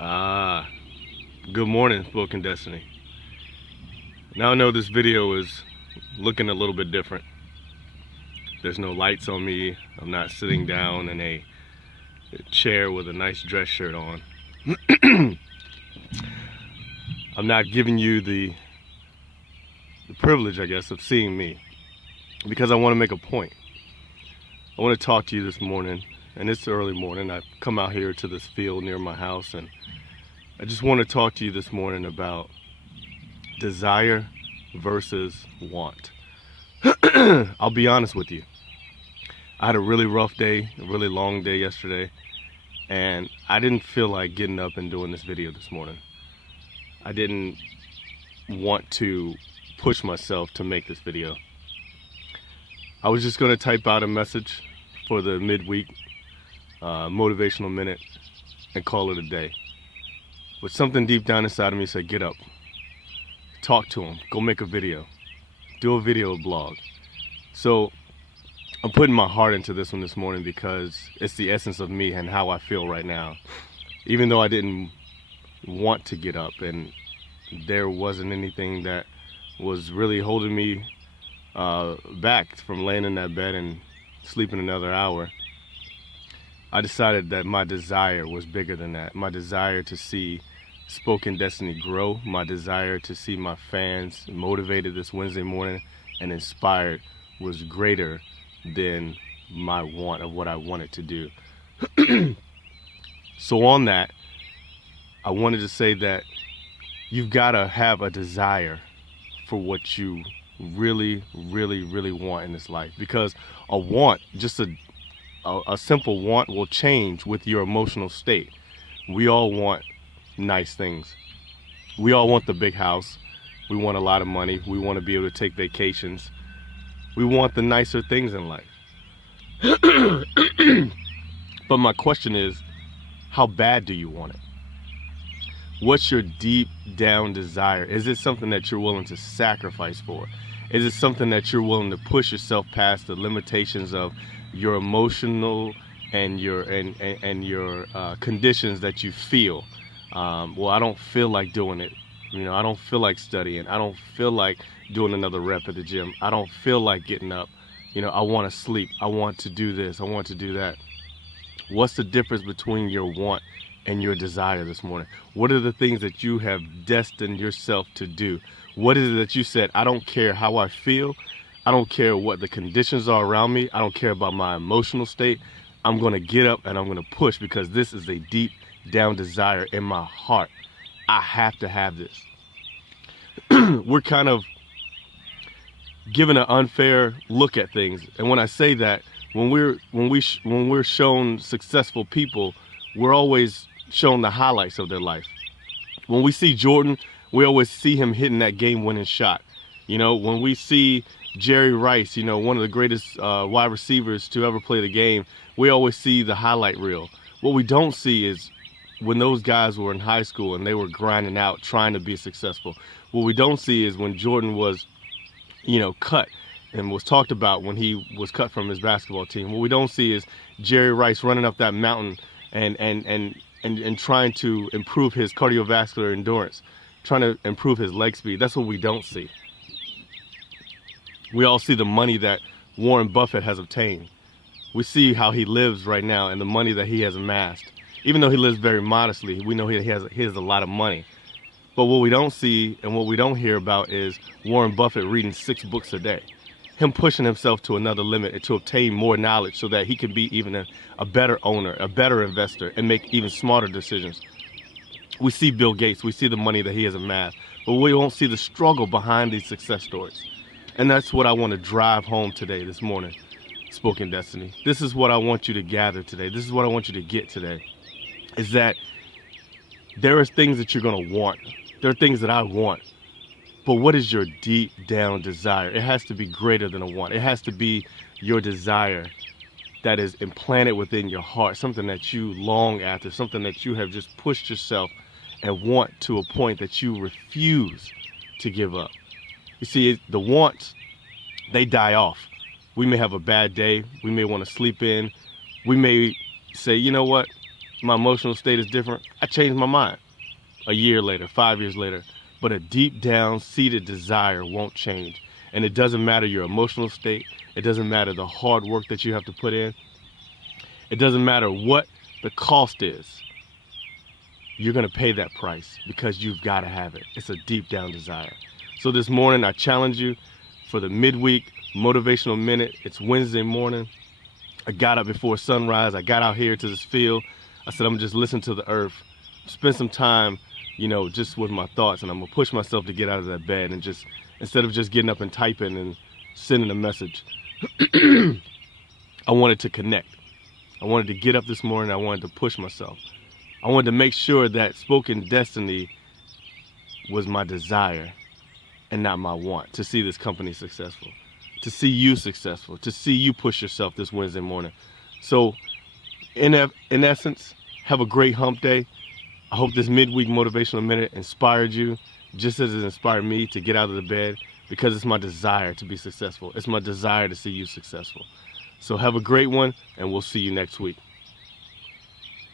Ah, good morning, Spoken Destiny. Now I know this video is looking a little bit different. There's no lights on me. I'm not sitting down in a chair with a nice dress shirt on. I'm not giving you the privilege, I guess, of seeing me because I want to make a point. I want to talk to you this morning, and it's early morning. I've come out here to this field near my house, and I just want to talk to you this morning about desire versus want. I'll be honest with you. I had a really rough day, a really long day yesterday, and I didn't feel like getting up and doing this video this morning. I didn't want to push myself to make this video. I was just going to type out a message for the midweek motivational minute and call it a day. But something deep down inside of me said, get up, talk to him, go make a video, do a video blog. So I'm putting my heart into this one this morning because it's the essence of me and how I feel right now. Even though I didn't want to get up and there wasn't anything that was really holding me back from laying in that bed and sleeping another hour, I decided that my desire was bigger than that. My desire to see Spoken Destiny grow, my desire to see my fans motivated this Wednesday morning and inspired was greater than my want of what I wanted to do. So on that, I wanted to say that you've got to have a desire for what you really want in this life, because a want, just a simple want, will change with your emotional state. We all want nice things. We all want the big house. We want a lot of money. We want to be able to take vacations. We want the nicer things in life. But my question is, how bad do you want it? What's your deep down desire? Is it something that you're willing to sacrifice for? Is it something that you're willing to push yourself past the limitations of your emotional and your conditions that you feel? Well, I don't feel like doing it. I don't feel like studying. I don't feel like doing another rep at the gym. I don't feel like getting up. I want to sleep. I want to do this. I want to do that. What's the difference between your want and your desire this morning? What are the things that you have destined yourself to do? What is it that you said, I don't care how I feel. I don't care what the conditions are around me. I don't care about my emotional state. I'm going to get up and I'm going to push because this is a deep down desire in my heart. I have to have this. We're kind of given an unfair look at things. And when I say that, when we're shown successful people, we're always shown the highlights of their life. When we see Jordan, we always see him hitting that game-winning shot. When we see Jerry Rice, one of the greatest wide receivers to ever play the game, we always see the highlight reel. What we don't see is when those guys were in high school and they were grinding out, trying to be successful. What we don't see is when Jordan was, cut and was talked about when he was cut from his basketball team. What we don't see is Jerry Rice running up that mountain and trying to improve his cardiovascular endurance, trying to improve his leg speed. That's what we don't see. We all see the money that Warren Buffett has obtained. We see how he lives right now and the money that he has amassed. Even though he lives very modestly, we know he has a lot of money. But what we don't see and what we don't hear about is Warren Buffett reading 6 books a day. Him pushing himself to another limit and to obtain more knowledge so that he can be even a better owner, a better investor, and make even smarter decisions. We see Bill Gates, we see the money that he has amassed, but we won't see the struggle behind these success stories. And that's what I want to drive home today, this morning, Spoken Destiny. This is what I want you to gather today. This is what I want you to get today, is that there are things that you're going to want. There are things that I want. But what is your deep down desire? It has to be greater than a want. It has to be your desire that is implanted within your heart, something that you long after, something that you have just pushed yourself and want to a point that you refuse to give up. You see, the wants, they die off. We may have a bad day. We may want to sleep in. We may say, you know what? my emotional state is different, I changed my mind a year later, 5 years later. But a deep down seated desire won't change. And it doesn't matter your emotional state. It doesn't matter the hard work that you have to put in. It doesn't matter what the cost is. You're going to pay that price because you've got to have it. It's a deep down desire. So this morning, I challenge you for the midweek motivational minute. It's Wednesday morning. I got up before sunrise. I got out here to this field. I said, I'm going to just listen to the earth, spend some time, just with my thoughts, and I'm going to push myself to get out of that bed and just, instead of just getting up and typing and sending a message, I wanted to connect. I wanted to get up this morning. I wanted to push myself. I wanted to make sure that spoken destiny was my desire and not my want, to see this company successful, to see you successful, to see you push yourself this Wednesday morning. So in essence, have a great hump day. I hope this midweek motivational minute inspired you just as it inspired me to get out of the bed, because it's my desire to be successful. It's my desire to see you successful. So have a great one, and we'll see you next week.